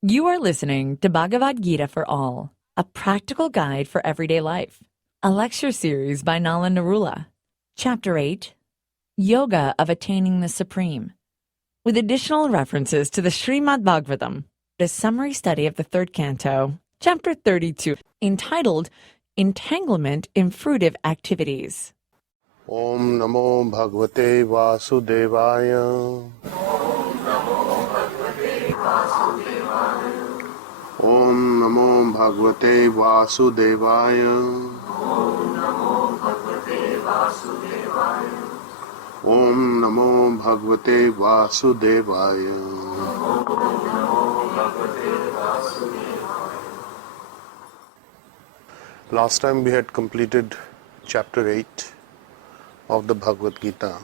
You are listening to Bhagavad Gita for All, a practical guide for everyday life. A lecture series by Nala Narula. Chapter 8, Yoga of Attaining the Supreme. With additional references to the Srimad Bhagavatam, a summary study of the third canto, Chapter 32, entitled Entanglement in Fruitive Activities. Om Namo Bhagavate Vasudevaya. Om Namo Bhagavate Vasudevaya. Om Namo Bhagavate Vasudevaya. Last time we had completed chapter 8 of the Bhagavad Gita,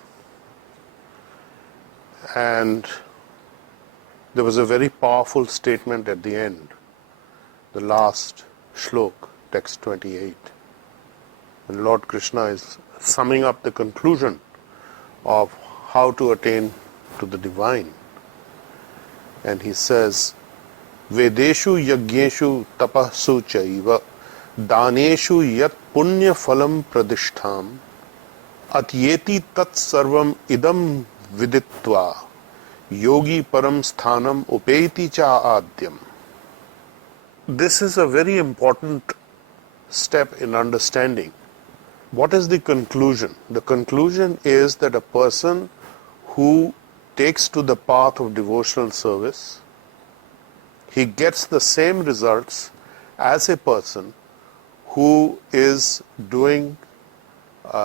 and there was a very powerful statement at the end, the last shlok, text 28. And Lord Krishna is summing up the conclusion of how to attain to the divine. And he says, Vedeshu yagyeshu tapahsu chaiva daneshu yat punya phalam pradishtham atyeti tat sarvam idam viditva yogi param sthanam upeti cha adyam. This is a very important step in understanding. What is the conclusion? The conclusion is that a person who takes to the path of devotional service, he gets the same results as a person who is doing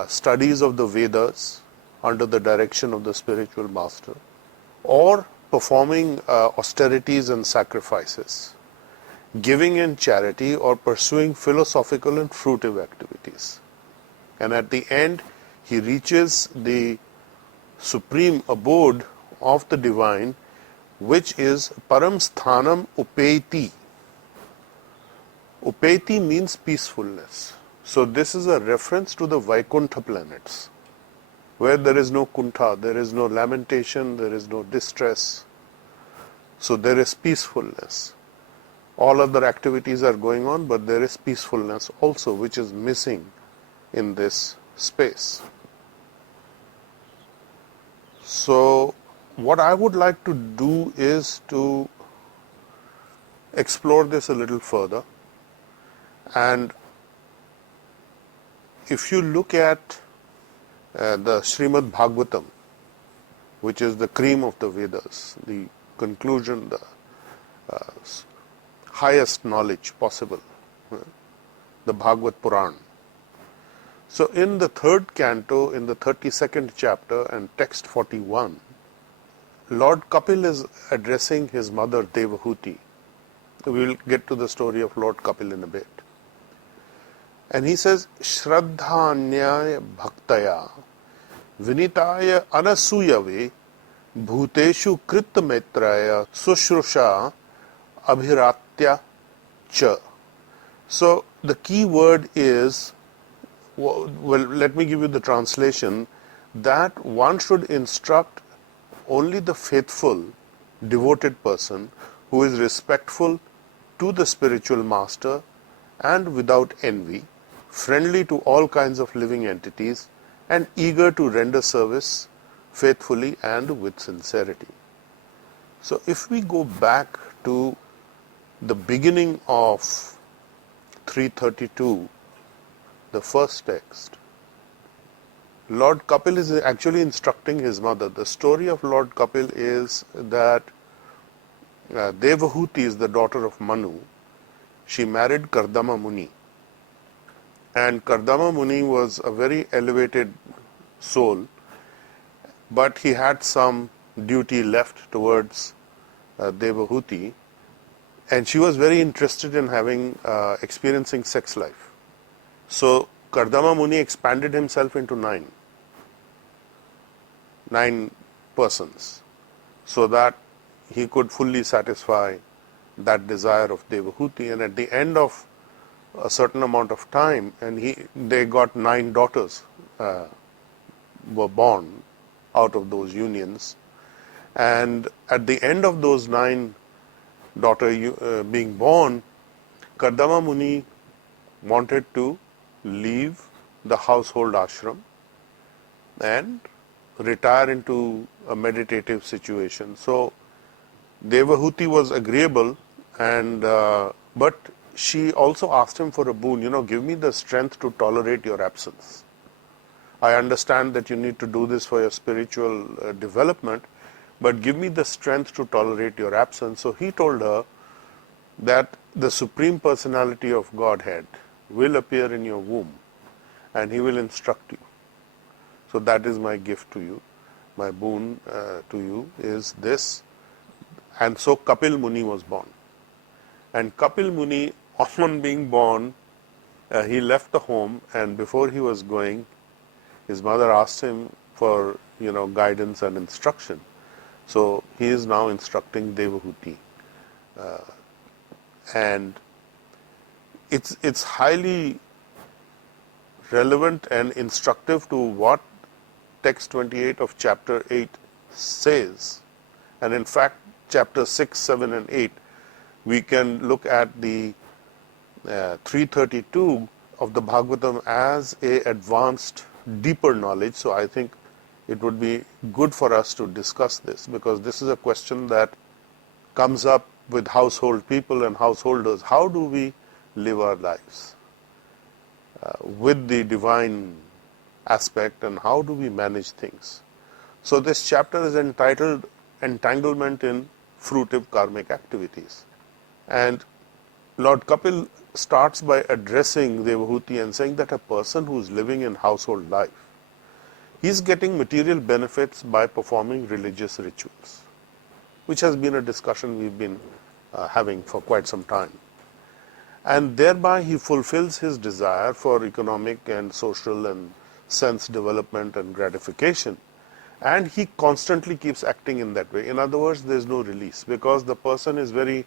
studies of the Vedas under the direction of the spiritual master, or performing austerities and sacrifices, giving in charity, or pursuing philosophical and fruitive activities. And at the end, he reaches the supreme abode of the divine, which is Param Sthanam Upeti. Upeti means peacefulness. So this is a reference to the Vaikuntha planets, where there is no kuntha, there is no lamentation, there is no distress. So there is peacefulness. All other activities are going on, but there is peacefulness also, which is missing in this space. So what I would like to do is to explore this a little further. And if you look at the Srimad Bhagavatam, which is the cream of the Vedas, the conclusion, the highest knowledge possible, the Bhagavad Puran. So in the third canto, in the 32nd chapter and text 41, Lord Kapil is addressing his mother Devahuti. We will get to the story of Lord Kapil in a bit. And he says, Shraddhanyaya bhaktaya vinitaya anasuyave bhuteshu kritta metraya sushrusha abhiratya cha. So the key word is, well, let me give you the translation, that one should instruct only the faithful, devoted person who is respectful to the spiritual master and without envy, friendly to all kinds of living entities, and eager to render service faithfully and with sincerity. So if we go back to the beginning of 332, the first text, Lord Kapil is actually instructing his mother. The story of Lord Kapil is that Devahuti is the daughter of Manu. She married Kardama Muni. And Kardama Muni was a very elevated soul, but he had some duty left towards Devahuti, and she was very interested in experiencing sex life. So Kardama Muni expanded himself into nine persons, so that he could fully satisfy that desire of Devahuti. And at the end of a certain amount of time, and they got 9 daughters were born out of those unions. And at the end of those 9 daughter being born, Kardama Muni wanted to leave the household ashram and retire into a meditative situation. So Devahuti was agreeable, and but she also asked him for a boon. Give me the strength to tolerate your absence. I understand that you need to do this for your spiritual development, but give me the strength to tolerate your absence. So he told her that the Supreme Personality of Godhead will appear in your womb and he will instruct you. So that is my gift to you. My boon to you is this. And so Kapil Muni was born. And Kapil Muni, on being born, he left the home, and before he was going, his mother asked him for guidance and instruction. So he is now instructing Devahuti. And it's highly relevant and instructive to what text 28 of chapter 8 says. And in fact, chapter 6, 7 and 8, we can look at the 332 of the Bhagavatam as a advanced, deeper knowledge. So I think it would be good for us to discuss this, because this is a question that comes up with household people and householders. How do we live our lives with the divine aspect, and how do we manage things? So this chapter is entitled Entanglement in Fruitive Karmic Activities. And Lord Kapil starts by addressing Devahuti and saying that a person who is living in household life, he is getting material benefits by performing religious rituals, which has been a discussion we've been having for quite some time. And thereby he fulfills his desire for economic and social and sense development and gratification. And he constantly keeps acting in that way. In other words, there is no release, because the person is very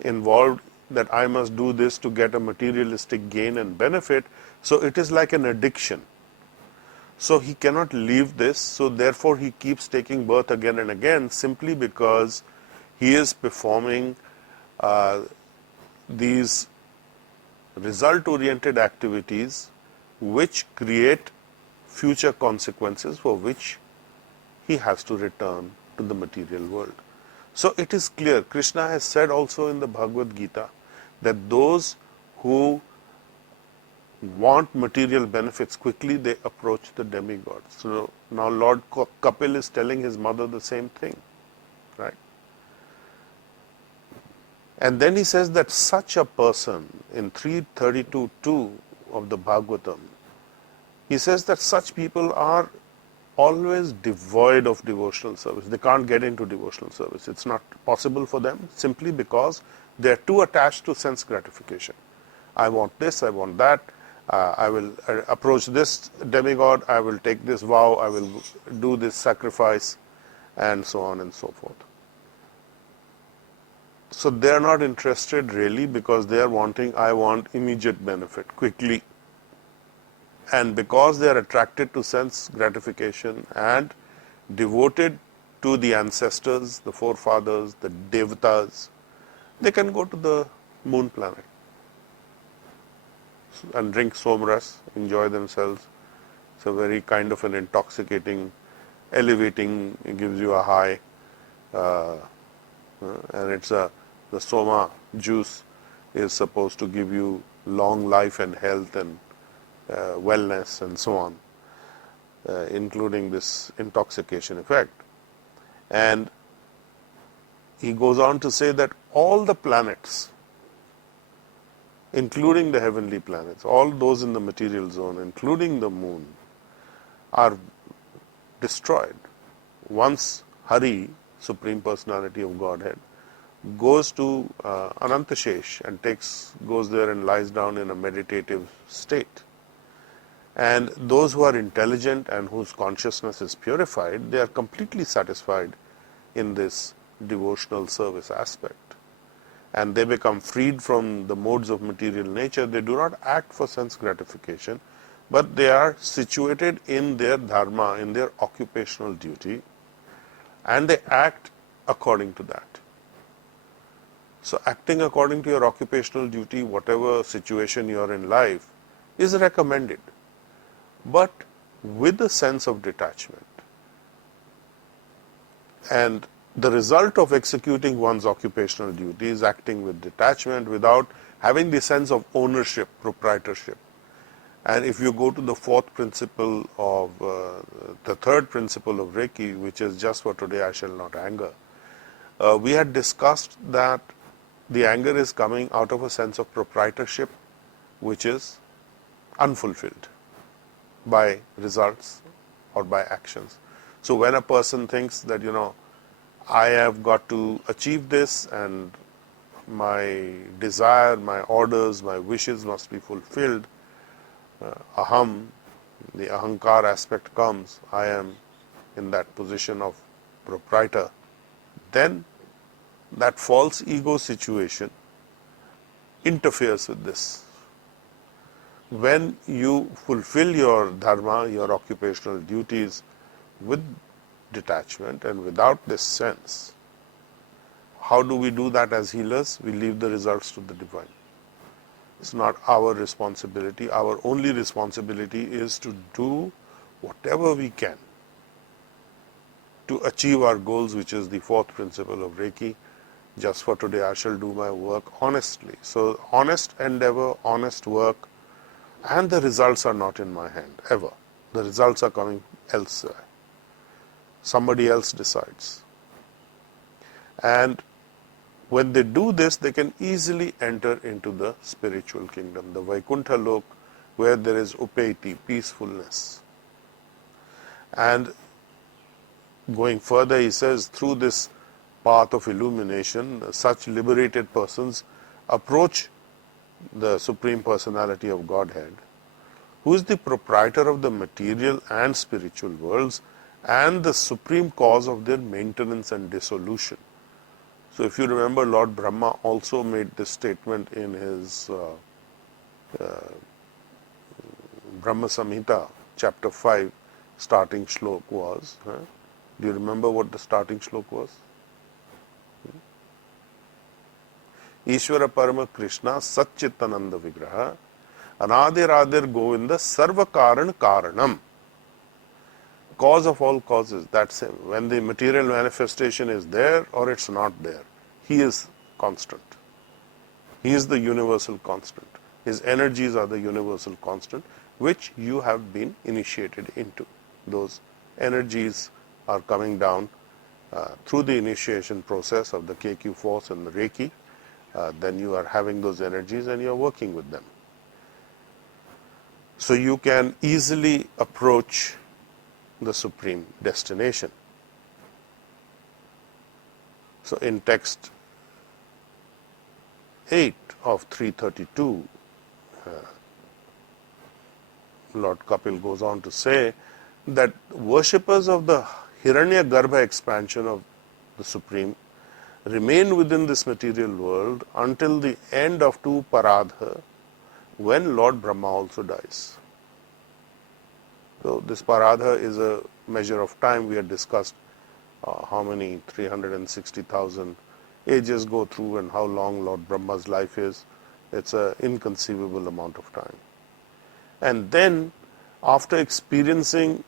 involved that I must do this to get a materialistic gain and benefit. So it is like an addiction. So he cannot leave this. So therefore he keeps taking birth again and again, simply because he is performing these result-oriented activities which create future consequences for which he has to return to the material world. So it is clear, Krishna has said also in the Bhagavad Gita that those who want material benefits quickly, they approach the demigods. So now Lord Kapil is telling his mother the same thing, right? And then he says that such a person, in 332.2 of the Bhagavatam, he says that such people are always devoid of devotional service. They can't get into devotional service. It's not possible for them, simply because they are too attached to sense gratification. I want this, I want that, I will approach this demigod, I will take this vow, I will do this sacrifice, and so on and so forth. So they are not interested really, because they are wanting, I want immediate benefit, quickly. And because they are attracted to sense gratification and devoted to the ancestors, the forefathers, the devatas, they can go to the moon planet and drink somras, enjoy themselves. It's a very kind of an intoxicating, elevating, it gives you a high, and it's the soma juice is supposed to give you long life and health and wellness and so on, including this intoxication effect. And he goes on to say that all the planets, including the heavenly planets, all those in the material zone, including the moon, are destroyed once Hari, Supreme Personality of Godhead, goes to Anantashesh and goes there and lies down in a meditative state. And those who are intelligent and whose consciousness is purified, they are completely satisfied in this devotional service aspect. And they become freed from the modes of material nature. They do not act for sense gratification, but they are situated in their dharma, in their occupational duty, and they act according to that. So acting according to your occupational duty, whatever situation you are in life, is recommended, but with a sense of detachment. And the result of executing one's occupational duty is acting with detachment without having the sense of ownership, proprietorship. And if you go to the fourth principle of, the third principle of Reiki, which is just for today I shall not anger, we had discussed that the anger is coming out of a sense of proprietorship, which is unfulfilled by results or by actions. So when a person thinks that, I have got to achieve this and my desire, my orders, my wishes must be fulfilled, aham, the ahankar aspect comes, I am in that position of proprietor, then that false ego situation interferes with this. When you fulfill your dharma, your occupational duties with detachment and without this sense, how do we do that as healers? We leave the results to the divine. It's not our responsibility. Our only responsibility is to do whatever we can to achieve our goals, which is the fourth principle of Reiki. Just for today, I shall do my work honestly. So, honest endeavor, honest work, and the results are not in my hand, ever. The results are coming elsewhere. Somebody else decides. And when they do this, they can easily enter into the spiritual kingdom, the Vaikuntha Lok, where there is upeti, peacefulness. And going further, he says, through this path of illumination, such liberated persons approach the Supreme Personality of Godhead, who is the proprietor of the material and spiritual worlds and the supreme cause of their maintenance and dissolution. So if you remember, Lord Brahma also made this statement in his Brahma Samhita, chapter 5, starting shlok was. Do you remember what the starting shlok was? Ishvara Parama Krishna Satchitananda Vigraha Anadiradir Govinda Sarva Karan Karanam. Cause of all causes, that's him. When the material manifestation is there or it's not there, he is constant. He is the universal constant. His energies are the universal constant, which you have been initiated into. Those energies are coming down through the initiation process of the KQ force and the Reiki. Then you are having those energies and you are working with them. So you can easily approach the supreme destination. So in text 8 of 332, Lord Kapil goes on to say that worshippers of the Hiranya Garbha expansion of the Supreme remain within this material world until the end of 2 Paradha, when Lord Brahma also dies. So this Paradha is a measure of time. We had discussed how many 360,000 ages go through and how long Lord Brahma's life is. It's an inconceivable amount of time. And then after experiencing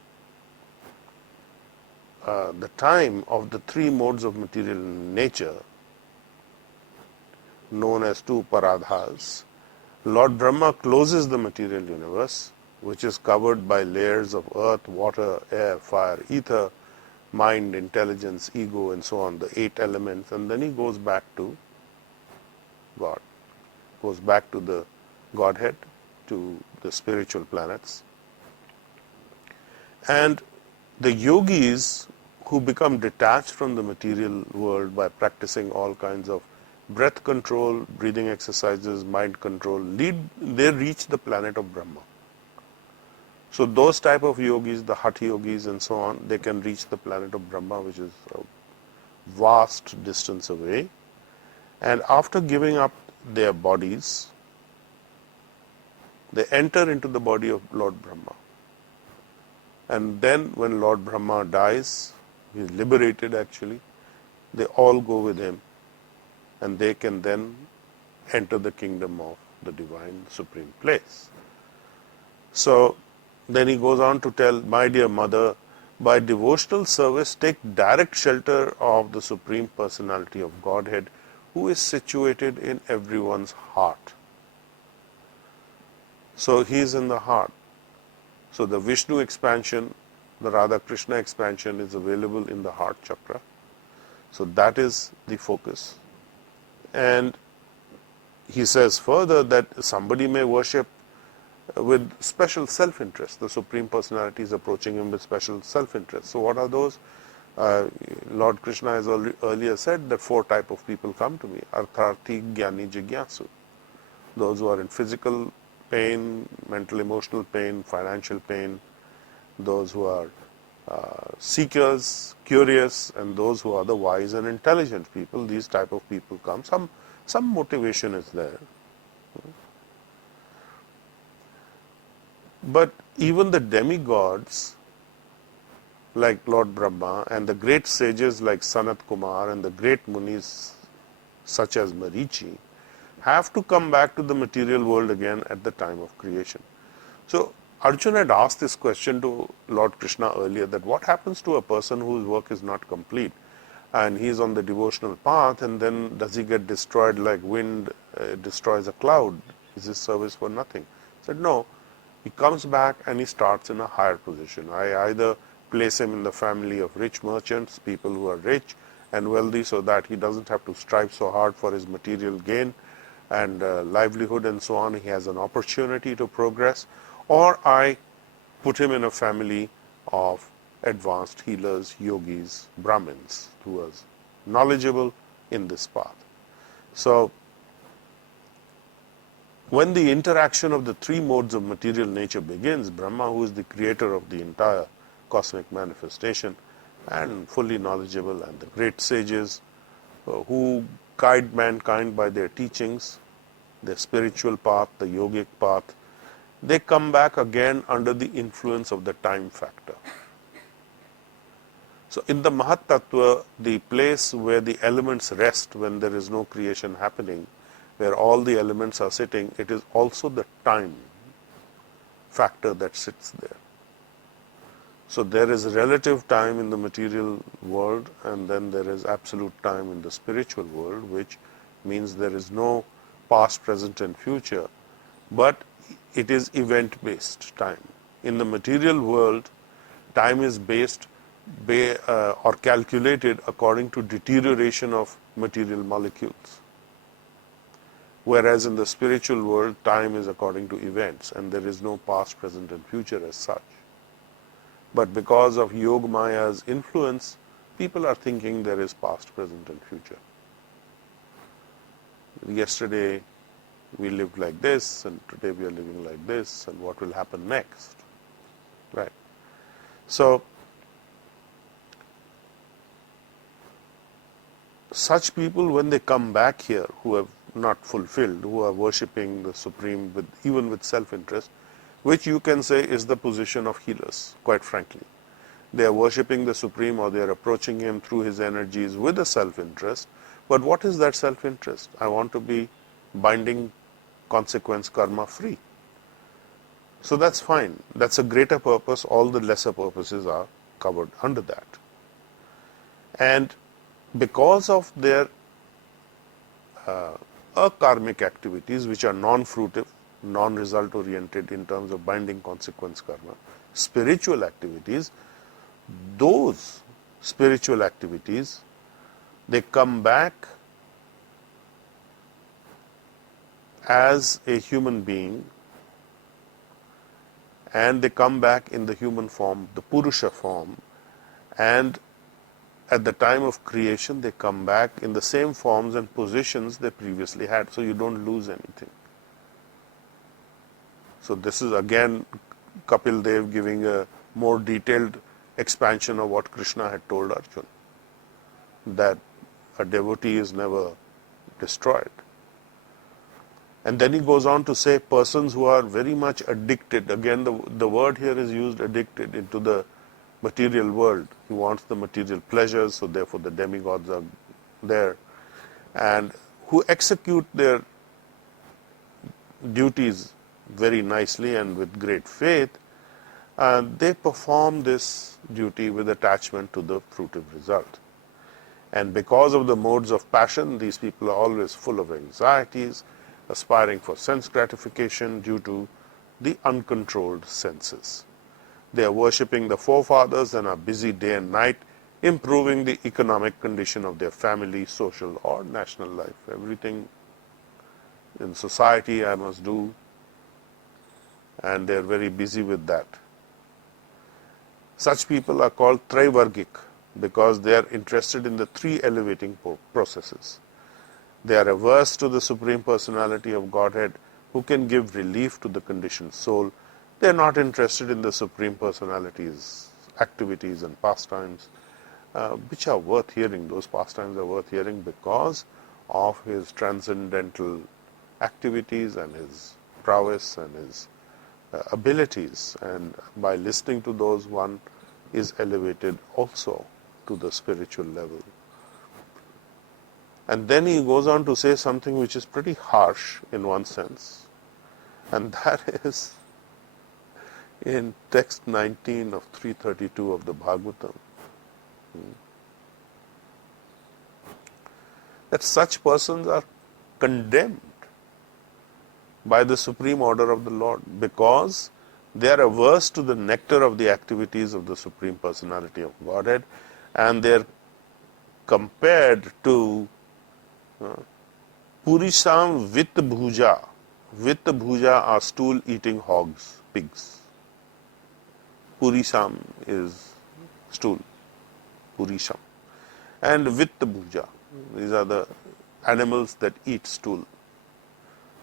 the time of the 3 modes of material nature, known as 2 Paradhas, Lord Brahma closes the material universe, which is covered by layers of earth, water, air, fire, ether, mind, intelligence, ego, and so on, the 8 elements, and then he goes back to God, goes back to the Godhead, to the spiritual planets. And the yogis who become detached from the material world by practicing all kinds of breath control, breathing exercises, mind control, they reach the planet of Brahma. So those type of yogis, the Hatha yogis and so on, they can reach the planet of Brahma, which is a vast distance away. And after giving up their bodies, they enter into the body of Lord Brahma. And then when Lord Brahma dies, he is liberated actually, they all go with him and they can then enter the kingdom of the divine supreme place. So then he goes on to tell, my dear mother, by devotional service take direct shelter of the Supreme Personality of Godhead, who is situated in everyone's heart. So he is in the heart. So the Vishnu expansion, the Radha Krishna expansion is available in the heart chakra. So that is the focus. And he says further that somebody may worship with special self-interest. The Supreme Personality is approaching him with special self-interest. So what are those? Lord Krishna has earlier said that 4 types of people come to me. Artharthi, Jnani, Jigyasu. Those who are in physical pain, mental, emotional pain, financial pain. Those who are seekers, curious, and those who are the wise and intelligent people. These type of people come. Some motivation is there. But even the demigods, like Lord Brahma, and the great sages like Sanat Kumar, and the great munis such as Marichi, have to come back to the material world again at the time of creation. So Arjuna had asked this question to Lord Krishna earlier, that what happens to a person whose work is not complete, and he is on the devotional path, and then does he get destroyed like wind destroys a cloud? Is his service for nothing? He said, no. He comes back and he starts in a higher position. I either place him in the family of rich merchants, people who are rich and wealthy, so that he doesn't have to strive so hard for his material gain and livelihood and so on. He has an opportunity to progress. Or I put him in a family of advanced healers, yogis, Brahmins, who are knowledgeable in this path. So when the interaction of the 3 modes of material nature begins, Brahma, who is the creator of the entire cosmic manifestation and fully knowledgeable, and the great sages who guide mankind by their teachings, their spiritual path, the yogic path, they come back again under the influence of the time factor. So in the Mahat Tattva, the place where the elements rest when there is no creation happening, where all the elements are sitting, it is also the time factor that sits there. So there is relative time in the material world, and then there is absolute time in the spiritual world, which means there is no past, present and future, but it is event-based time. In the material world, time is based or calculated according to deterioration of material molecules. Whereas in the spiritual world, time is according to events, and there is no past, present and future as such. But because of Yoga Maya's influence, people are thinking there is past, present and future. Yesterday we lived like this, and today we are living like this, and what will happen next? Right. So such people, when they come back here, who have not fulfilled, who are worshipping the Supreme even with self-interest, which you can say is the position of healers, quite frankly. They are worshipping the Supreme, or they are approaching Him through His energies with a self-interest. But what is that self-interest? I want to be binding consequence karma free. So that's fine. That's a greater purpose. All the lesser purposes are covered under that. And because of their akarmic activities, which are non-fruitive, non-result oriented in terms of binding consequence karma, spiritual activities, those spiritual activities, they come back as a human being, and they come back in the human form, the Purusha form, and at the time of creation they come back in the same forms and positions they previously had, so you don't lose anything. So this is again Kapildeva giving a more detailed expansion of what Krishna had told Arjuna, that a devotee is never destroyed. And then he goes on to say persons who are very much addicted, again the word here is used, addicted, into the material world. He wants the material pleasures, so therefore the demigods are there. And who execute their duties very nicely and with great faith, they perform this duty with attachment to the fruitive result. And because of the modes of passion, these people are always full of anxieties, aspiring for sense gratification due to the uncontrolled senses. They are worshipping the forefathers and are busy day and night improving the economic condition of their family, social or national life. Everything in society I must do, and they are very busy with that. Such people are called Traivargik because they are interested in the three elevating processes. They are averse to the Supreme Personality of Godhead who can give relief to the conditioned soul. They are not interested in the Supreme Personality's activities and pastimes, which are worth hearing. Those pastimes are worth hearing because of his transcendental activities and his prowess and his abilities. And by listening to those, one is elevated also to the spiritual level. And then he goes on to say something which is pretty harsh in one sense, and that is in text 19 of 332 of the Bhagavatam, that such persons are condemned by the supreme order of the Lord because they are averse to the nectar of the activities of the Supreme Personality of Godhead, and they are compared to Purisham with bhuja. With bhuja are stool-eating hogs, pigs. Purisham is stool, Purisham. And with bhuja, these are the animals that eat stool.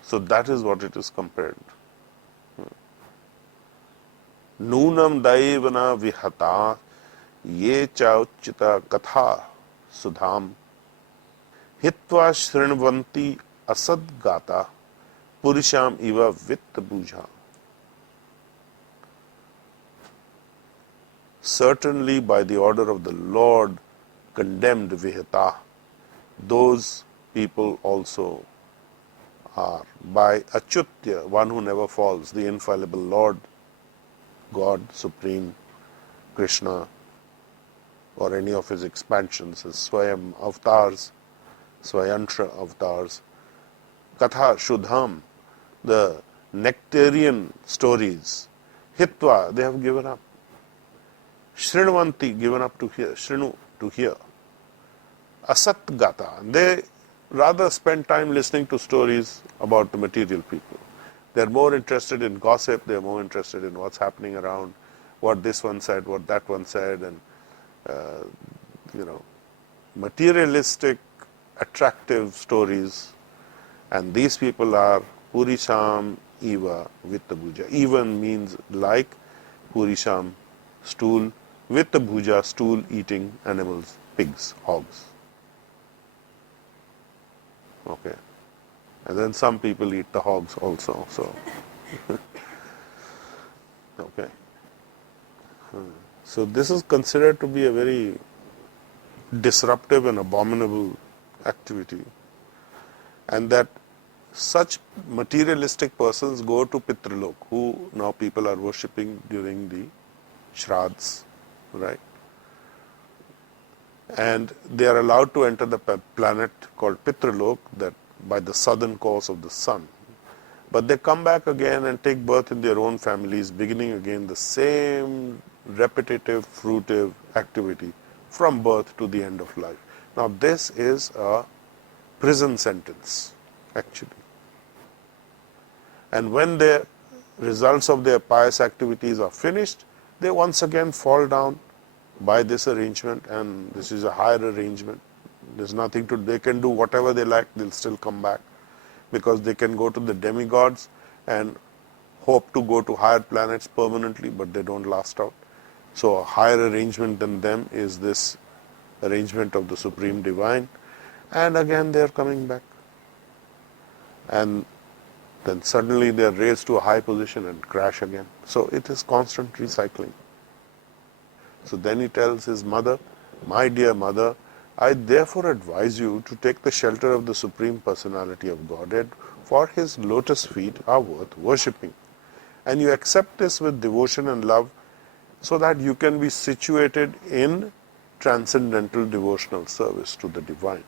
So that is what it is compared. Nunam daivana vihata ye chauchita katha sudham hitva shrinvanti asad gata purisham iva vitta bhuja. Certainly by the order of the Lord condemned vihata, those people also are by Achyutya, one who never falls, the infallible Lord, God, Supreme, Krishna, or any of his expansions, his Swayam avatars, Swayantra avatars, Katha Shuddham, the nectarian stories, Hitva, they have given up. Shrinvanti, given up to hear, Shrinu, to hear. Asat Gata, they rather spend time listening to stories about the material people. They're more interested in gossip, they're more interested in what's happening around, what this one said, what that one said, and materialistic, attractive stories. And these people are Purisham Eva Vitta Bhuja. Even means like Purisham, stool, Vitta Bhuja, stool eating animals, pigs, hogs. Okay. And then some people eat the hogs also. So, okay. So this is considered to be a very disruptive and abominable activity, and that such materialistic persons go to Pitralok, who now people are worshipping during the Shraddhas, right? And they are allowed to enter the planet called Pitralok, that by the southern course of the sun. But they come back again and take birth in their own families, beginning again the same repetitive, fruitive activity from birth to the end of life. Now this is a prison sentence, actually. And when the results of their pious activities are finished, they once again fall down by this arrangement, and this is a higher arrangement. There's nothing to, they can do whatever they like, they'll still come back, because they can go to the demigods and hope to go to higher planets permanently, but they don't last out. So a higher arrangement than them is this arrangement of the Supreme Divine, and again they are coming back. And then suddenly they are raised to a high position and crash again. So it is constant recycling. So then he tells his mother, my dear mother, I therefore advise you to take the shelter of the Supreme Personality of Godhead, for His lotus feet are worth worshipping. And you accept this with devotion and love so that you can be situated in transcendental devotional service to the Divine.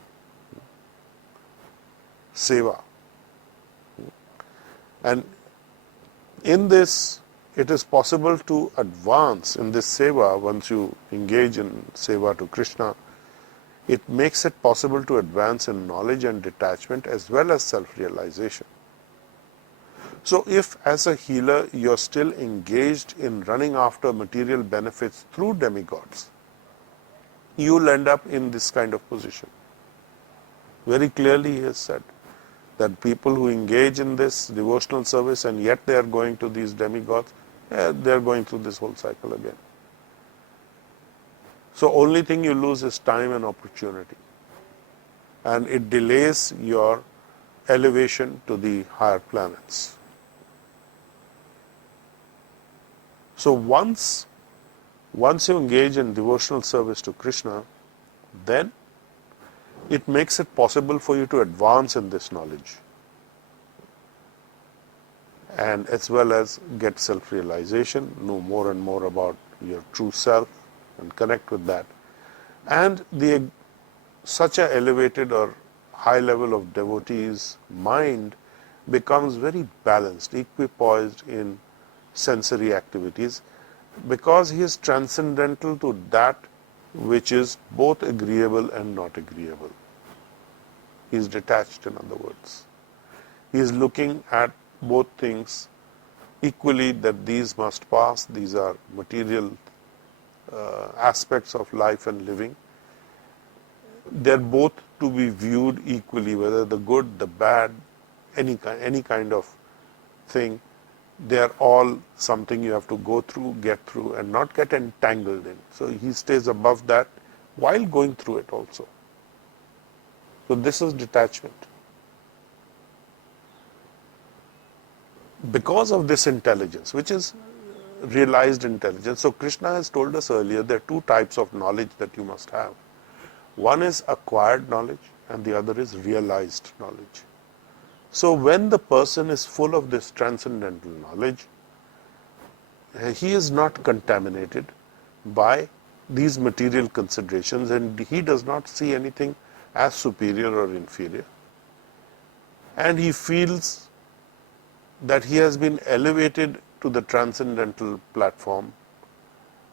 Seva. And in this, it is possible to advance in this seva once you engage in seva to Krishna. It makes it possible to advance in knowledge and detachment as well as self-realization. So if as a healer you're still engaged in running after material benefits through demigods, you'll end up in this kind of position. Very clearly he has said that people who engage in this devotional service and yet they are going to these demigods, they are going through this whole cycle again. So only thing you lose is time and opportunity. And it delays your elevation to the higher planets. So once you engage in devotional service to Krishna, then it makes it possible for you to advance in this knowledge and as well as get self-realization, know more and more about your true self and connect with that. And such a elevated or high level of devotee's mind becomes very balanced, equipoised in sensory activities, because he is transcendental to that which is both agreeable and not agreeable. He is detached, in other words. He is looking at both things equally, that these must pass, these are material aspects of life and living. They are both to be viewed equally, whether the good, the bad, any kind of thing. They are all something you have to go through, get through, and not get entangled in. So he stays above that while going through it also. So this is detachment. Because of this intelligence, which is realized intelligence. So Krishna has told us earlier there are two types of knowledge that you must have. One is acquired knowledge and the other is realized knowledge. So when the person is full of this transcendental knowledge, he is not contaminated by these material considerations and he does not see anything as superior or inferior. And he feels that he has been elevated to the transcendental platform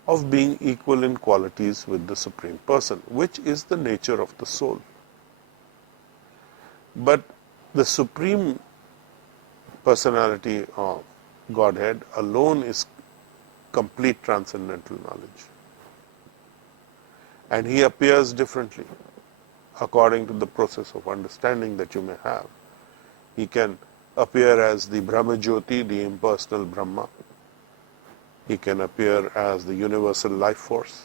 of being equal in qualities with the Supreme Person, which is the nature of the soul. But the Supreme Personality of Godhead alone is complete transcendental knowledge. And he appears differently according to the process of understanding that you may have. He can appear as the Brahma Jyoti, the impersonal Brahma. He can appear as the universal life force,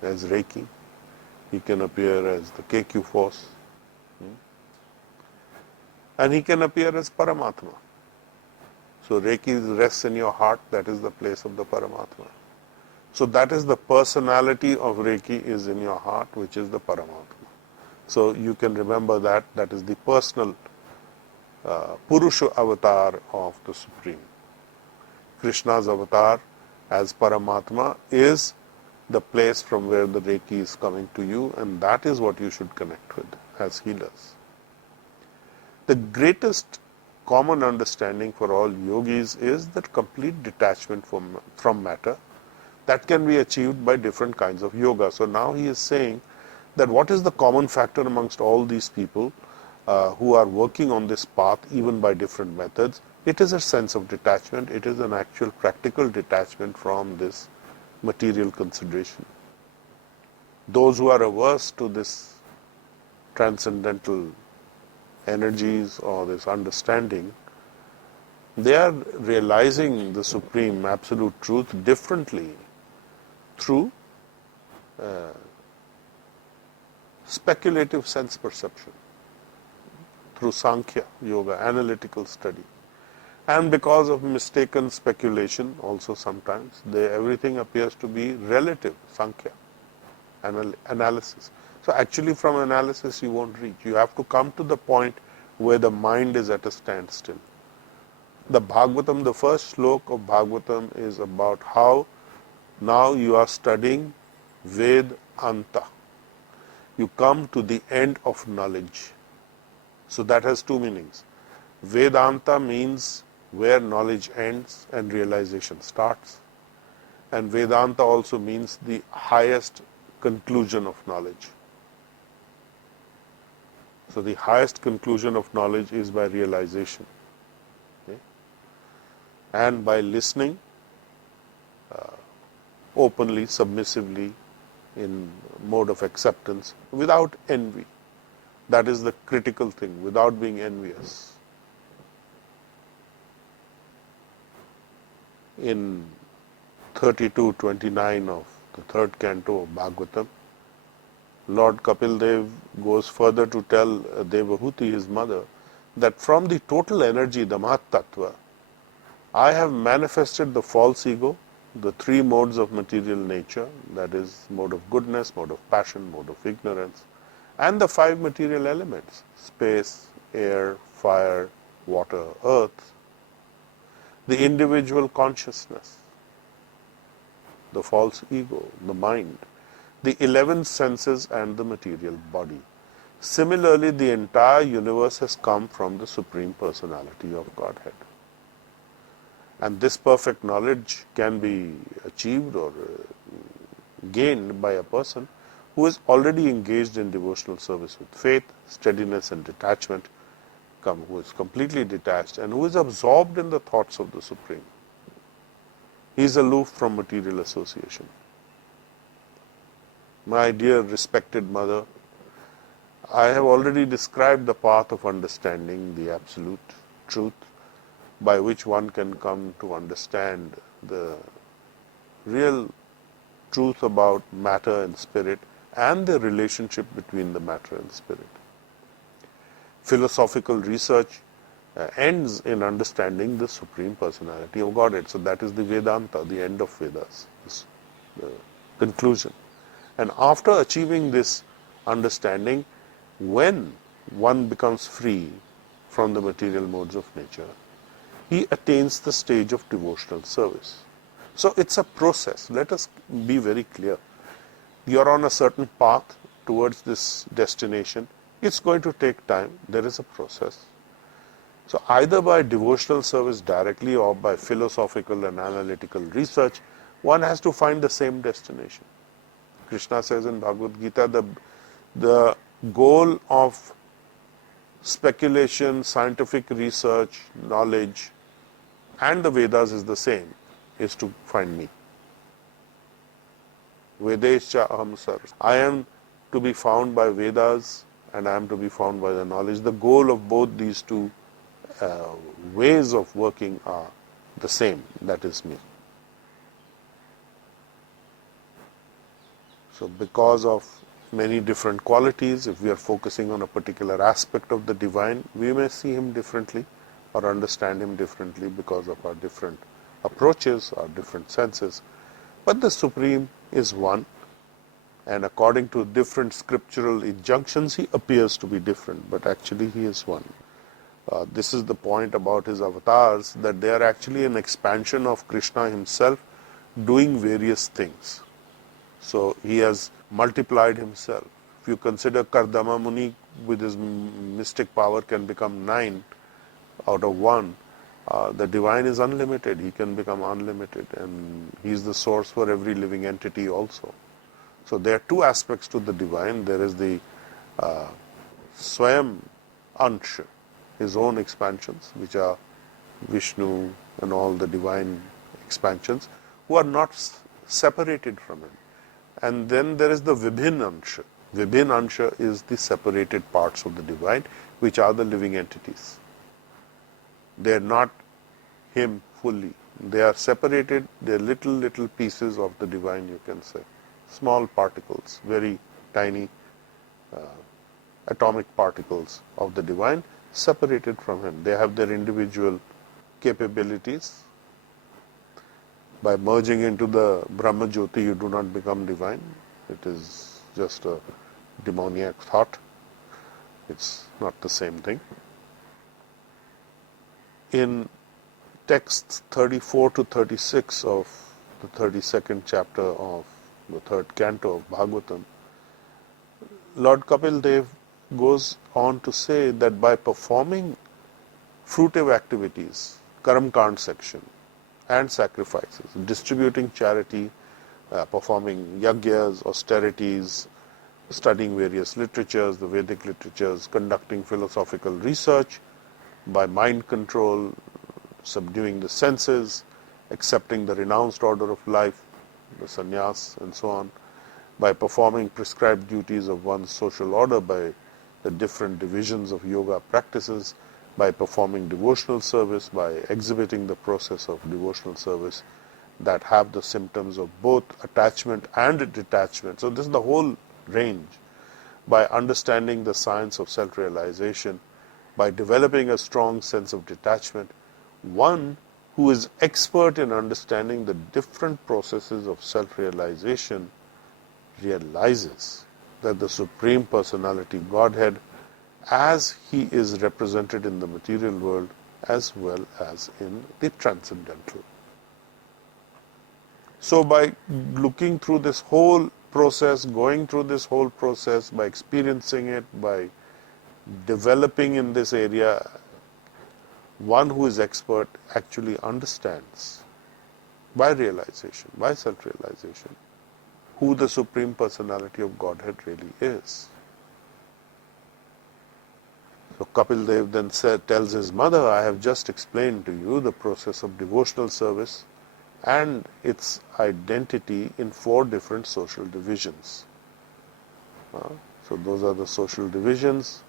as Reiki. He can appear as the KQ force. And he can appear as Paramatma. So Reiki rests in your heart, that is the place of the Paramatma. So that is the personality of Reiki is in your heart, which is the Paramatma. So you can remember that, that is the personal Purusha avatar of the Supreme. Krishna's avatar as Paramatma is the place from where the Reiki is coming to you, and that is what you should connect with as healers. The greatest common understanding for all yogis is that complete detachment from matter that can be achieved by different kinds of yoga. So now he is saying that what is the common factor amongst all these people who are working on this path, even by different methods? It is a sense of detachment. It is an actual practical detachment from this material consideration. Those who are averse to this transcendental energies or this understanding, they are realizing the supreme absolute truth differently through speculative sense perception, through Sankhya Yoga, analytical study. And because of mistaken speculation also sometimes, everything appears to be relative, Sankhya, analysis. So actually from analysis you won't reach. You have to come to the point where the mind is at a standstill. The Bhagavatam, the first slok of Bhagavatam is about how now you are studying Vedanta. You come to the end of knowledge. So that has two meanings. Vedanta means where knowledge ends and realization starts. And Vedanta also means the highest conclusion of knowledge. So the highest conclusion of knowledge is by realization. Okay? And by listening openly, submissively, in mode of acceptance, without envy. That is the critical thing, without being envious. In 32:29 of the third canto of Bhagavatam, Lord Kapildeva goes further to tell Devahuti, his mother, that from the total energy, the Mahat Tattva, I have manifested the false ego, the three modes of material nature, that is mode of goodness, mode of passion, mode of ignorance, and the five material elements, space, air, fire, water, earth, the individual consciousness, the false ego, the mind, the 11 senses and the material body. Similarly, the entire universe has come from the Supreme Personality of Godhead. And this perfect knowledge can be achieved or gained by a person who is already engaged in devotional service with faith, steadiness and detachment, who is completely detached and who is absorbed in the thoughts of the Supreme. He is aloof from material association. My dear respected mother, I have already described the path of understanding the absolute truth by which one can come to understand the real truth about matter and spirit and the relationship between the matter and spirit. Philosophical research ends in understanding the Supreme Personality of Godhead. So that is the Vedanta, the end of Vedas, the conclusion. And after achieving this understanding, when one becomes free from the material modes of nature, he attains the stage of devotional service. So it's a process. Let us be very clear. You're on a certain path towards this destination. It's going to take time. There is a process. So either by devotional service directly or by philosophical and analytical research, one has to find the same destination. Krishna says in Bhagavad Gita, the goal of speculation, scientific research, knowledge, and the Vedas is the same, is to find me. Vedescha aham sar. I am to be found by Vedas and I am to be found by the knowledge. The goal of both these two ways of working are the same, that is me. So because of many different qualities, if we are focusing on a particular aspect of the divine, we may see him differently or understand him differently because of our different approaches, our different senses. But the Supreme is one, and according to different scriptural injunctions, he appears to be different, but actually he is one. This is the point about his avatars, that they are actually an expansion of Krishna himself doing various things. So he has multiplied himself. If you consider Kardama Muni with his mystic power can become 9 out of 1, the divine is unlimited. He can become unlimited, and he is the source for every living entity also. So there are two aspects to the divine. There is the Swayam Ansh, his own expansions, which are Vishnu and all the divine expansions, who are not separated from him. And then there is the Vibhin Ansha. Vibhin Ansha is the separated parts of the divine, which are the living entities. They are not him fully. They are separated, they are little pieces of the divine, you can say. Small particles, very tiny atomic particles of the divine, separated from him. They have their individual capabilities. By merging into the Brahma Jyoti, you do not become divine. It is just a demoniac thought. It's not the same thing. In texts 34 to 36 of the 32nd chapter of the third canto of Bhagavatam, Lord Kapildeva goes on to say that by performing fruitive activities, Karam Kand section, and sacrifices, distributing charity, performing yagyas, austerities, studying various literatures, the Vedic literatures, conducting philosophical research, by mind control, subduing the senses, accepting the renounced order of life, the sannyas and so on, by performing prescribed duties of one's social order by the different divisions of yoga practices, by performing devotional service, by exhibiting the process of devotional service that have the symptoms of both attachment and detachment. So this is the whole range. By understanding the science of self-realization, by developing a strong sense of detachment, one who is expert in understanding the different processes of self-realization realizes that the Supreme Personality Godhead, as He is represented in the material world as well as in the transcendental. So by looking through this whole process, going through this whole process, by experiencing it, by developing in this area, one who is expert actually understands by realization, by self-realization, who the Supreme Personality of Godhead really is. So Kapildeva then tells his mother, I have just explained to you the process of devotional service and its identity in 4 different social divisions. So those are the social divisions: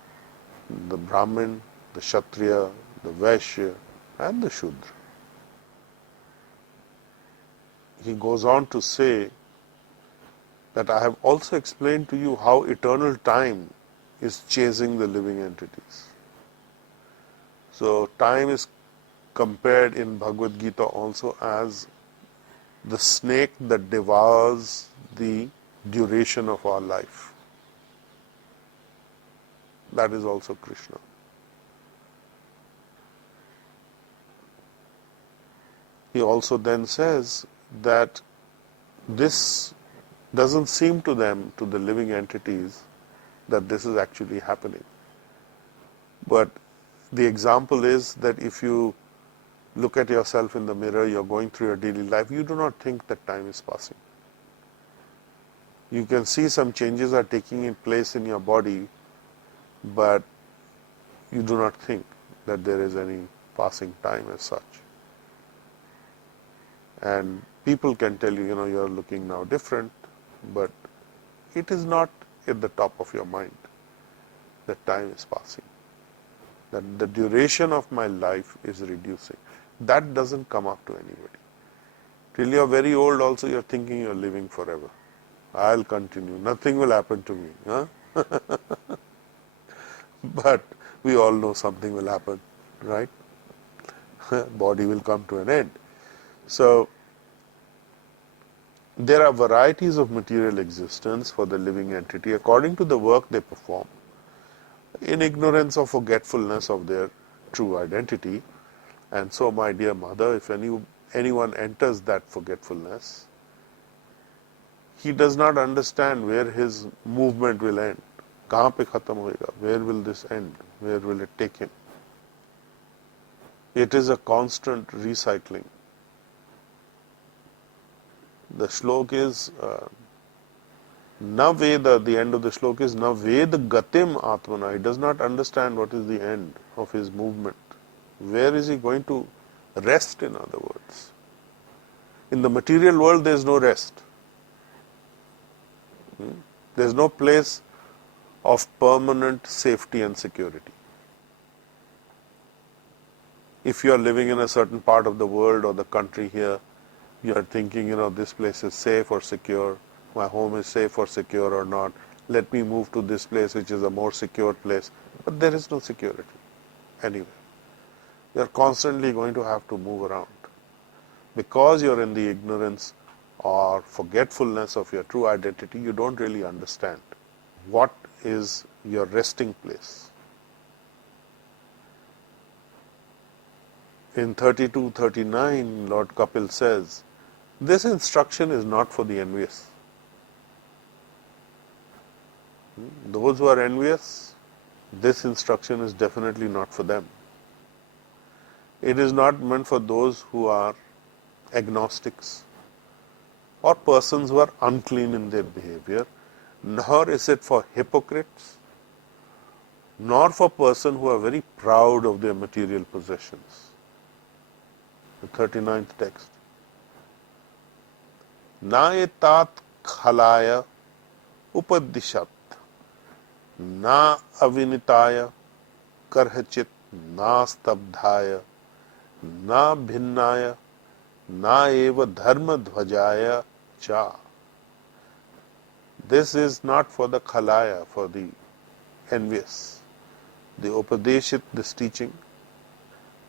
the Brahmin, the Kshatriya, the Vaishya, and the Shudra. He goes on to say that I have also explained to you how eternal time is chasing the living entities. So time is compared in Bhagavad Gita also as the snake that devours the duration of our life. That is also Krishna. He also then says that this doesn't seem to them, to the living entities, that this is actually happening. But the example is that if you look at yourself in the mirror, you're going through your daily life, you do not think that time is passing. You can see some changes are taking place in your body, but you do not think that there is any passing time as such. And people can tell you, you're looking now different, but it is not at the top of your mind that time is passing, that the duration of my life is reducing. That doesn't come up to anybody. Till you're very old also, you're thinking you're living forever. I'll continue. Nothing will happen to me. Huh? But we all know something will happen, right? Body will come to an end. So there are varieties of material existence for the living entity according to the work they perform, in ignorance or forgetfulness of their true identity. And so, my dear mother, if anyone enters that forgetfulness, he does not understand where his movement will end. Kahan pe khatam hoega? Where will this end? Where will it take him? It is a constant recycling. The shlok is na veda, the end of the shlok is na veda gatim atmana. He does not understand what is the end of his movement. Where is he going to rest, in other words? In the material world, there is no rest. There is no place of permanent safety and security. If you are living in a certain part of the world or the country here, you are thinking, this place is safe or secure, my home is safe or secure or not, let me move to this place which is a more secure place. But there is no security anywhere. You are constantly going to have to move around. Because you are in the ignorance or forgetfulness of your true identity, you don't really understand what is your resting place. In 32-39, Lord Kapil says, this instruction is not for the envious. Those who are envious, this instruction is definitely not for them. It is not meant for those who are agnostics or persons who are unclean in their behavior, nor is it for hypocrites, nor for persons who are very proud of their material possessions. The 39th text. Na etat khalaya upadishat, na avinitaya karhachit, na stabdhaya, na bhinnaya, na eva dharma dhvajaya cha. This is not for the khalaya, for the envious. The upadeshit, this teaching,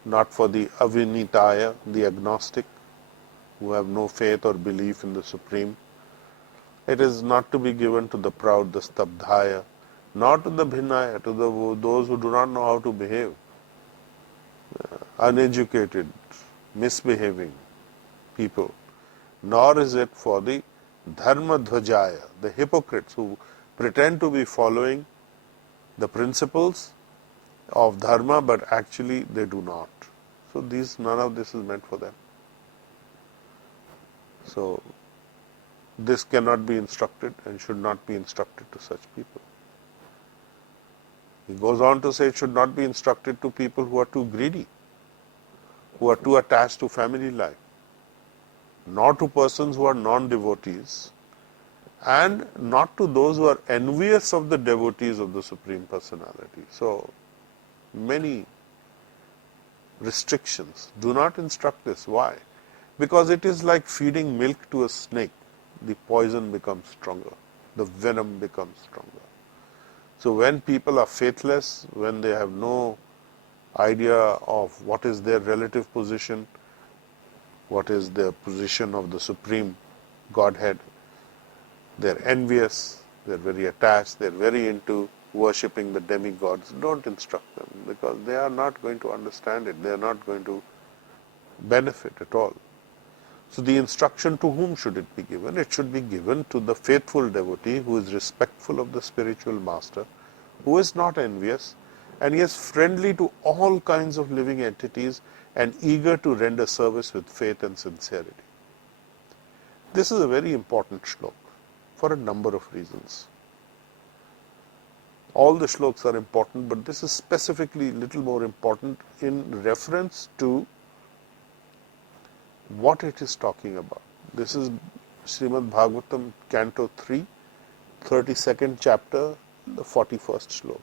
not for the avinitaya, the agnostic, who have no faith or belief in the Supreme. It is not to be given to the proud, the stabdhaya, not to the bhinnaya, to those who do not know how to behave, uneducated, misbehaving people. Nor is it for the dharma dhvajaya, the hypocrites who pretend to be following the principles of dharma, but actually they do not. So none of this is meant for them. So this cannot be instructed and should not be instructed to such people. He goes on to say it should not be instructed to people who are too greedy, who are too attached to family life, not to persons who are non-devotees, and not to those who are envious of the devotees of the Supreme Personality. So many restrictions. Do not instruct this. Why? Because it is like feeding milk to a snake. The poison becomes stronger. The venom becomes stronger. So when people are faithless, when they have no idea of what is their relative position, what is the position of the Supreme Godhead, they're envious, they're very attached, they're very into worshipping the demigods. Don't instruct them, because they are not going to understand it. They are not going to benefit at all. So the instruction, to whom should it be given? It should be given to the faithful devotee who is respectful of the spiritual master, who is not envious, and he is friendly to all kinds of living entities and eager to render service with faith and sincerity. This is a very important shlok for a number of reasons. All the shloks are important, but this is specifically a little more important in reference to what it is talking about. This is Srimad Bhagavatam, Canto 3, 32nd chapter, the 41st shlok.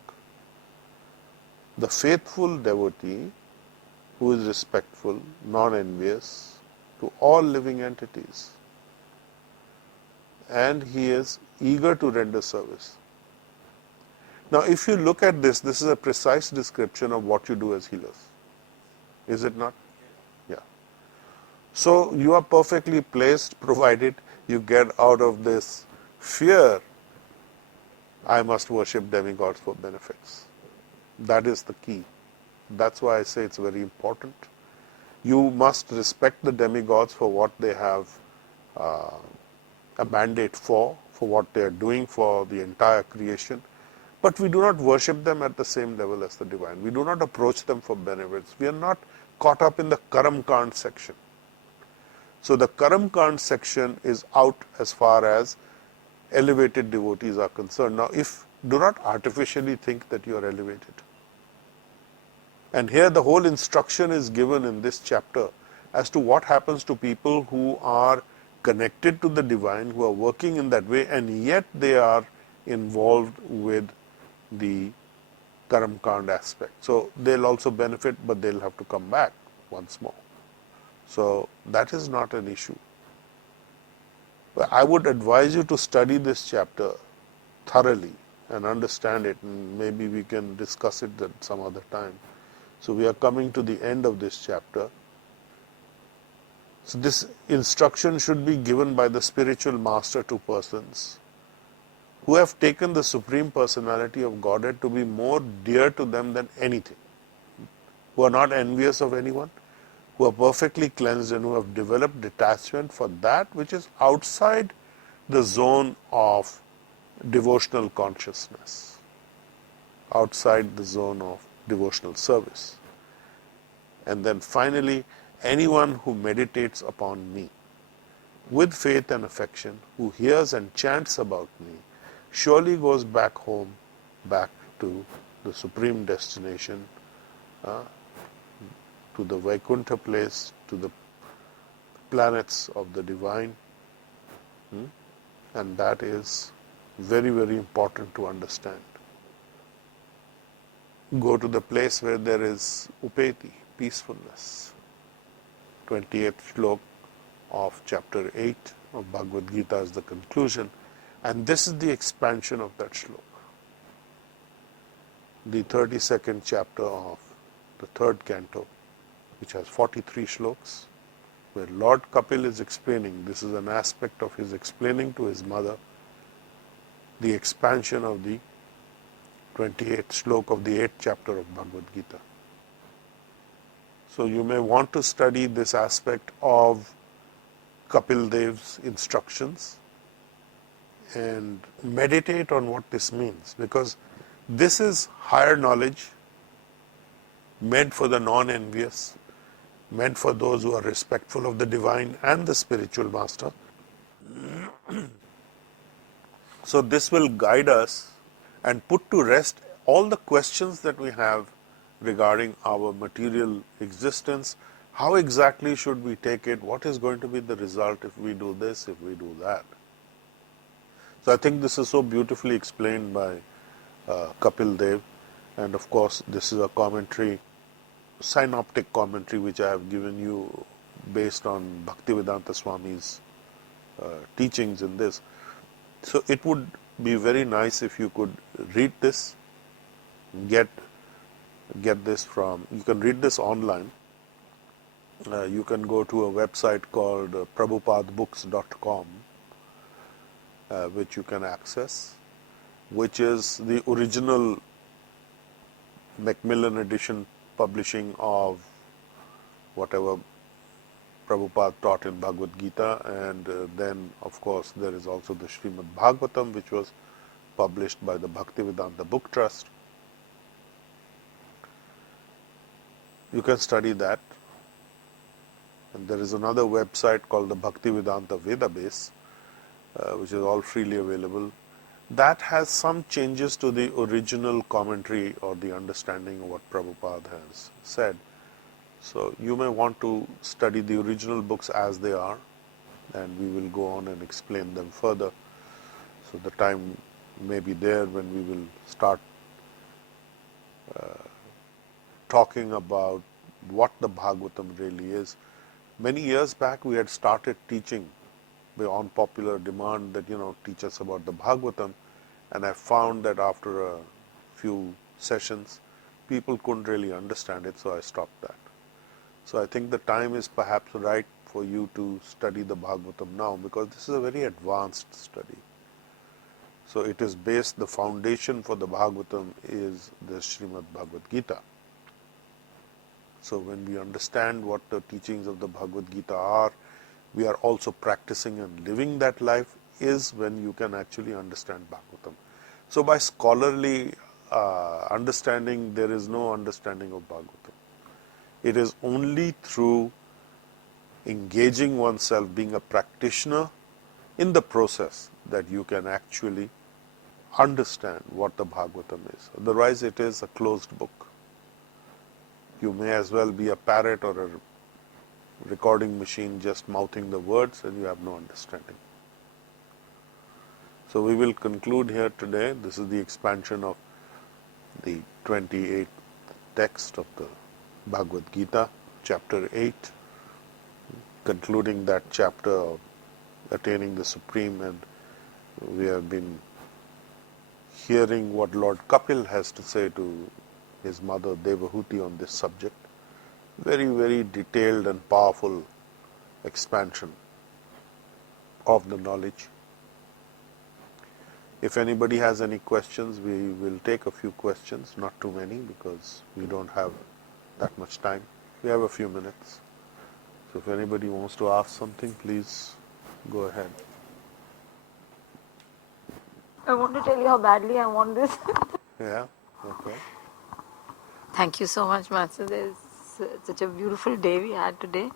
The faithful devotee who is respectful, non-envious to all living entities, and he is eager to render service. Now, if you look at this, this is a precise description of what you do as healers. Is it not? Yeah. So, you are perfectly placed, provided you get out of this fear, I must worship demigods for benefits. That is the key. That's why I say it's very important. You must respect the demigods for what they have a mandate for what they are doing for the entire creation. But we do not worship them at the same level as the divine. We do not approach them for benefits. We are not caught up in the Karam Kand section. So the Karam Kand section is out as far as elevated devotees are concerned. Now, do not artificially think that you are elevated. And here the whole instruction is given in this chapter as to what happens to people who are connected to the divine, who are working in that way, and yet they are involved with the Karam Kand aspect. So they'll also benefit, but they'll have to come back once more. So that is not an issue. But I would advise you to study this chapter thoroughly and understand it, and maybe we can discuss it at some other time. So we are coming to the end of this chapter. So this instruction should be given by the spiritual master to persons who have taken the Supreme Personality of Godhead to be more dear to them than anything, who are not envious of anyone, who are perfectly cleansed and who have developed detachment for that which is outside the zone of devotional consciousness, outside the zone of devotional service. And then finally, anyone who meditates upon me with faith and affection, who hears and chants about me, surely goes back home, back to the supreme destination, to the Vaikuntha place, to the planets of the divine. And that is very, very important to understand. Go to the place where there is upeti, peacefulness. 28th slok of chapter 8 of Bhagavad Gita is the conclusion, and this is the expansion of that slok. The 32nd chapter of the 3rd canto, which has 43 sloks, where Lord Kapil is explaining, this is an aspect of his explaining to his mother, the expansion of the 28th slok of the 8th chapter of Bhagavad Gita. So you may want to study this aspect of Kapildev's instructions and meditate on what this means, because this is higher knowledge meant for the non-envious, meant for those who are respectful of the divine and the spiritual master. So this will guide us and put to rest all the questions that we have regarding our material existence. How exactly should we take it? What is going to be the result if we do this, if we do that? So I think this is so beautifully explained by Kapildev, and of course this is a commentary, synoptic commentary, which I have given you based on Bhaktivedanta Swami's teachings in this. So it would be very nice if you could read this, get this from, you can read this online. You can go to a website called prabhupadbooks.com, which you can access, which is the original Macmillan edition publishing of whatever Prabhupada taught in Bhagavad Gita, and then of course there is also the Srimad Bhagavatam, which was published by the Bhaktivedanta Book Trust. You can study that. And there is another website called the Bhaktivedanta Vedabase, which is all freely available. That has some changes to the original commentary or the understanding of what Prabhupada has said. So you may want to study the original books as they are, and we will go on and explain them further. So the time may be there when we will start talking about what the Bhagavatam really is. Many years back we had started teaching on popular demand that, teach us about the Bhagavatam, and I found that after a few sessions people couldn't really understand it, so I stopped that. So I think the time is perhaps right for you to study the Bhagavatam now, because this is a very advanced study. So it is based, the foundation for the Bhagavatam is the Srimad Bhagavad Gita. So when we understand what the teachings of the Bhagavad Gita are, we are also practicing and living that life, is when you can actually understand Bhagavatam. So by scholarly understanding, there is no understanding of Bhagavatam. It is only through engaging oneself, being a practitioner in the process, that you can actually understand what the Bhagavatam is. Otherwise it is a closed book. You may as well be a parrot or a recording machine just mouthing the words, and you have no understanding. So we will conclude here today. This is the expansion of the 28th text of the Bhagavad Gita, chapter 8, concluding that chapter of attaining the Supreme, and we have been hearing what Lord Kapil has to say to his mother Devahuti on this subject. Very, very detailed and powerful expansion of the knowledge. If anybody has any questions, we will take a few questions, not too many because we don't have that much time. We have a few minutes. So if anybody wants to ask something, please go ahead. I want to tell you how badly I want this. Yeah, okay. Thank you so much, Master. There's such a beautiful day we had today,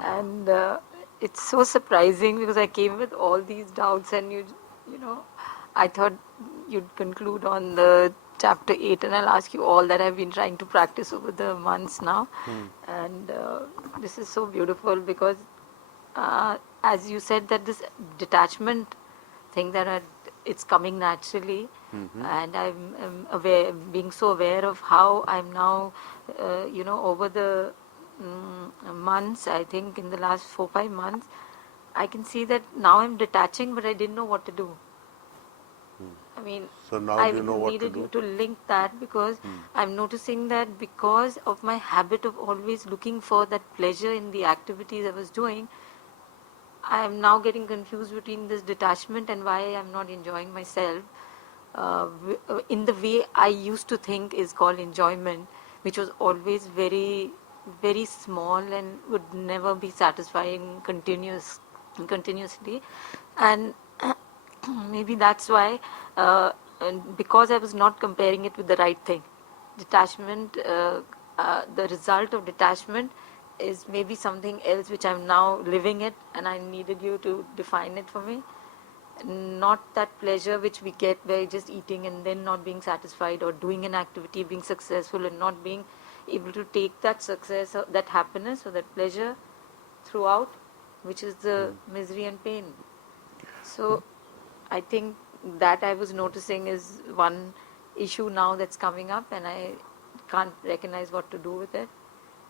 and it's so surprising because I came with all these doubts, and you know, I thought you'd conclude on the chapter 8, and I'll ask you all that I've been trying to practice over the months now, and this is so beautiful because, as you said, that this detachment thing it's coming naturally, and I'm aware, being so aware of how I'm now, over the months. I think in the last 4-5 months, I can see that now I'm detaching, but I didn't know what to do. I mean, So now I you know what to needed do? you to link that because I'm noticing that because of my habit of always looking for that pleasure in the activities I was doing, I am now getting confused between this detachment and why I'm not enjoying myself in the way I used to think is called enjoyment, which was always very, very small and would never be satisfying continuously. And maybe that's why, and because I was not comparing it with the right thing. Detachment, the result of detachment is maybe something else which I'm now living it, and I needed you to define it for me. Not that pleasure which we get by just eating and then not being satisfied, or doing an activity, being successful and not being able to take that success or that happiness or that pleasure throughout, which is the misery and pain. So I think that I was noticing is one issue now that's coming up, and I can't recognize what to do with it.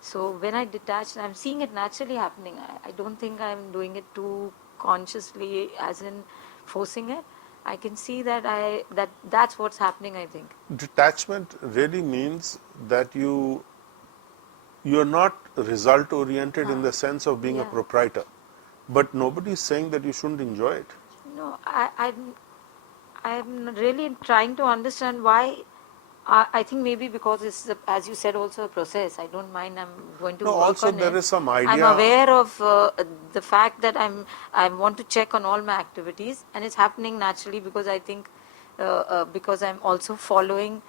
So when I detach, I'm seeing it naturally happening. I don't think I'm doing it too consciously, as in forcing it. I can see that that's what's happening, I think. Detachment really means that you're not result oriented in the sense of being a Yeah. proprietor. But nobody is saying that you shouldn't enjoy it. No, I'm really trying to understand why. I think maybe because it's, as you said, also a process. I don't mind. I'm going to No, work also on there it. is some I'm idea. aware of the fact that I want to check on all my activities, and it's happening naturally because I think because I'm also following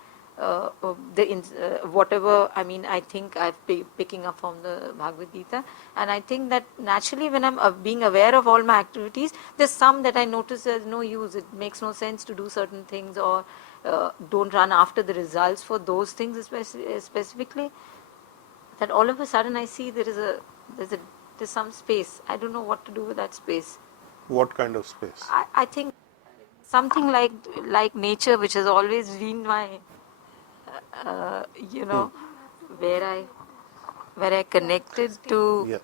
whatever, I mean, I think I've picking up from the Bhagavad Gita, and I think that naturally when I'm being aware of all my activities, there's some that I notice there's no use. It makes no sense to do certain things, or don't run after the results for those things specifically. That all of a sudden I see there's some space. I don't know what to do with that space. What kind of space? I think something like nature, which has always been my uh, you know where I connected Yeah.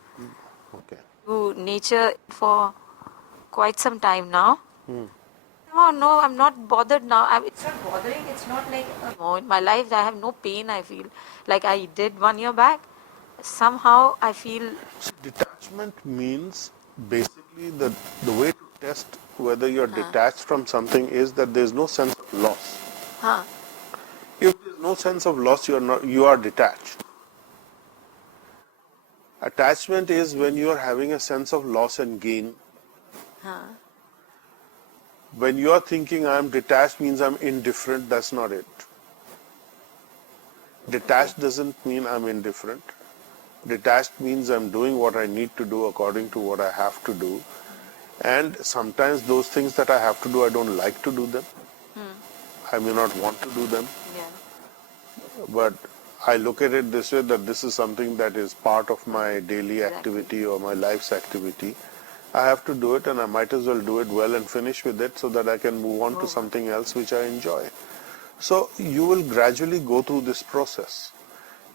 Okay. to nature for quite some time now. Oh no, I'm not bothered now. It's not bothering. It's not like in my life I have no pain. I feel like I did 1 year back. Somehow I feel. Detachment means basically the way to test whether you're detached from something is that there's no sense of loss. Huh, If there's no sense of loss, you are detached. Attachment is when you are having a sense of loss and gain. huh. When you are thinking I'm detached means I'm indifferent, that's not it. Okay. Detached doesn't mean I'm indifferent. Detached means I'm doing what I need to do according to what I have to do. And sometimes those things that I have to do, I don't like to do them. I may not want to do them. Yeah. But I look at it this way, that this is something that is part of my daily Exactly. activity or my life's activity. I have to do it, and I might as well do it well and finish with it so that I can move on to something else which I enjoy. So you will gradually go through this process.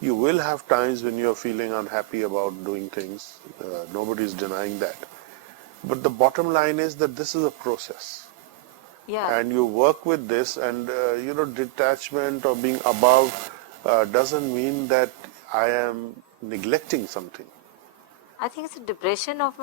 You will have times when you're feeling unhappy about doing things. Nobody is denying that. But the bottom line is that this is a process. Yeah. And you work with this, and detachment or being above doesn't mean that I am neglecting something. I think it's a depression of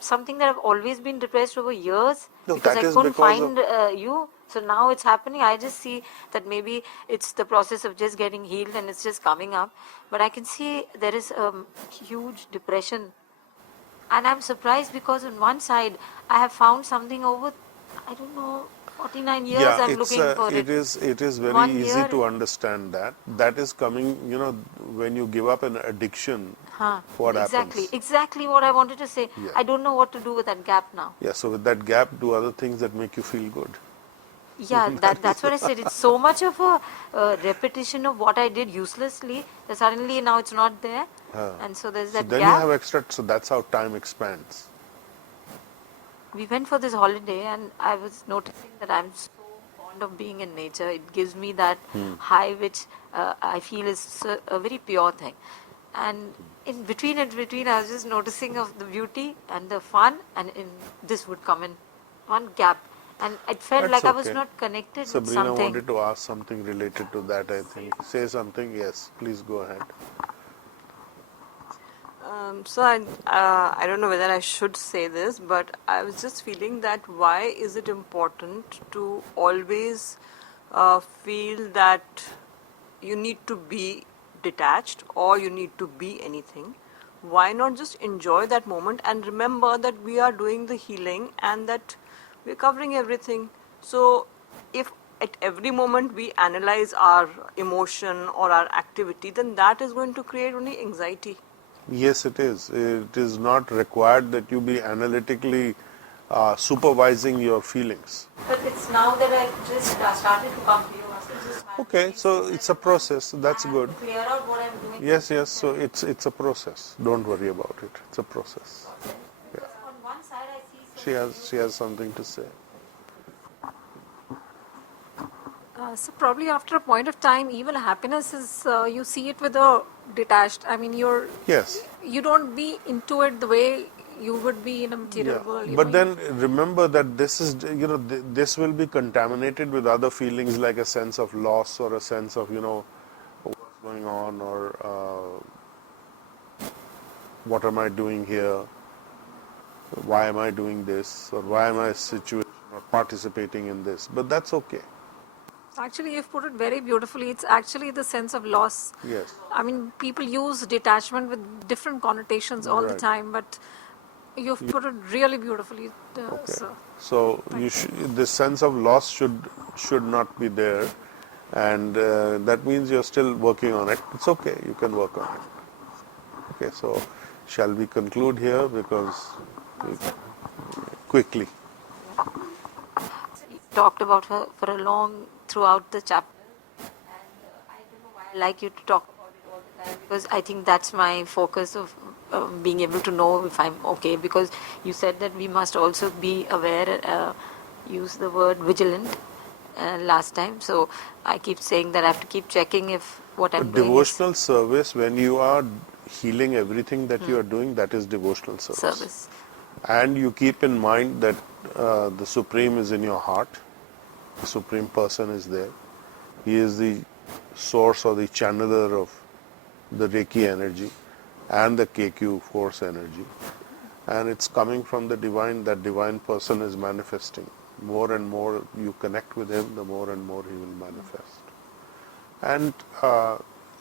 something that I've always been depressed over years No, because that I is couldn't because of find you. So now it's happening. I just see that maybe it's the process of just getting healed and it's just coming up. But I can see there is a huge depression. And I'm surprised because on one side I have found something over, I don't know, 49 years Yeah, I'm looking for it. it is very 1 easy year. to understand that. That is coming, when you give up an addiction, what Exactly, happens? exactly what I wanted to say. Yeah. I don't know what to do with that gap now. Yeah, so with that gap, do other things that make you feel good. Yeah, that's what I said. It's so much of a repetition of what I did uselessly that suddenly now it's not there. And so there's So that then you gap. have extra, so that's how time expands. We went for this holiday and I was noticing that I'm so fond of being in nature. It gives me that high which I feel is a very pure thing. And in between I was just noticing of the beauty and the fun, and in this would come in one gap. And it felt That's like I was okay. not connected with Sabrina something. wanted to ask something related to that, I think. Say something, yes, please go ahead. I don't know whether I should say this, but I was just feeling that why is it important to always feel that you need to be detached or you need to be anything? Why not just enjoy that moment and remember that we are doing the healing and that we're covering everything? So, if at every moment we analyze our emotion or our activity, then that is going to create only anxiety. Yes, it is. It is not required that you be analytically supervising your feelings. But it's now that I just started to come to you. Okay, so it's a process. That's good. Clear out what I'm doing. Yes, yes. So it's a process. Don't worry about it. It's a process. Yeah. On one side I see She has something to say. So probably after a point of time, even happiness is you see it with a detached. I mean, Yes. you don't be into it the way you would be in a material Yeah. world. But then remember that this is, this will be contaminated with other feelings like a sense of loss or a sense of, what's going on or what am I doing here? Why am I doing this? Or why am I situation or participating in this? But that's okay. Actually, you've put it very beautifully. It's actually the sense of loss. Yes. I mean, people use detachment with different connotations all the Right. time, but you've put it really beautifully. Okay. So, So this sense of loss should not be there, and that means you're still working on it. It's okay. You can work on it. Okay. So shall we conclude here because quickly. talked about her for a long throughout the chapter, and I don't know why I like you to talk about it all the time, because I think that's my focus of being able to know if I'm okay, because you said that we must also be aware, use the word vigilant last time, so I keep saying that I have to keep checking if what I'm doing Devotional service, when you are healing everything that you are doing, that is devotional is service. service. And you keep in mind that the Supreme is in your heart. The Supreme Person is there. He is the source or the channeler of the Reiki energy and the KQ force energy. And it's coming from the divine. That divine person is manifesting. More and more you connect with him, the more and more he will manifest. And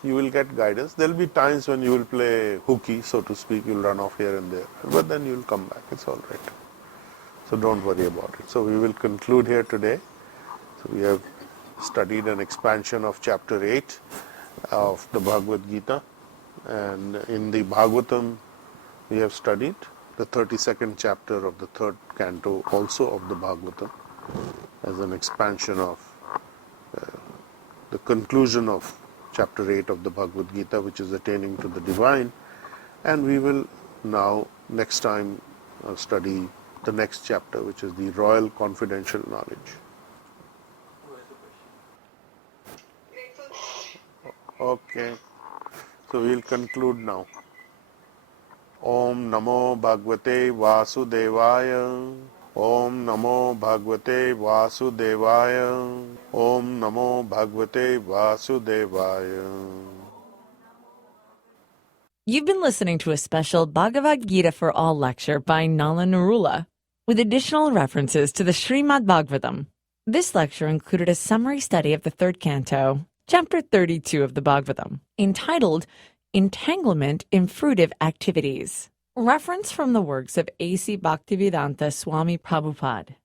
you will get guidance. There will be times when you will play hooky, so to speak. You'll run off here and there. But then you'll come back. It's all right. So don't worry about it. So we will conclude here today. So we have studied an expansion of chapter 8 of the Bhagavad Gita. And in the Bhagavatam, we have studied the 32nd chapter of the 3rd canto also of the Bhagavatam as an expansion of the conclusion of chapter 8 of the Bhagavad Gita, which is attaining to the divine. And we will now next time study the next chapter, which is the royal confidential knowledge. Okay, so we'll conclude now. Om Namo Bhagavate Vasudevaya. Om Namo Bhagavate Vasudevaya. Om Namo Bhagavate Vasudevaya. You've been listening to a special Bhagavad Gita for All lecture by Nala Narula, with additional references to the Srimad Bhagavatam. This lecture included a summary study of the third canto, chapter 32 of the Bhagavatam, entitled Entanglement in Fruitive Activities. Reference from the works of A.C. Bhaktivedanta Swami Prabhupada.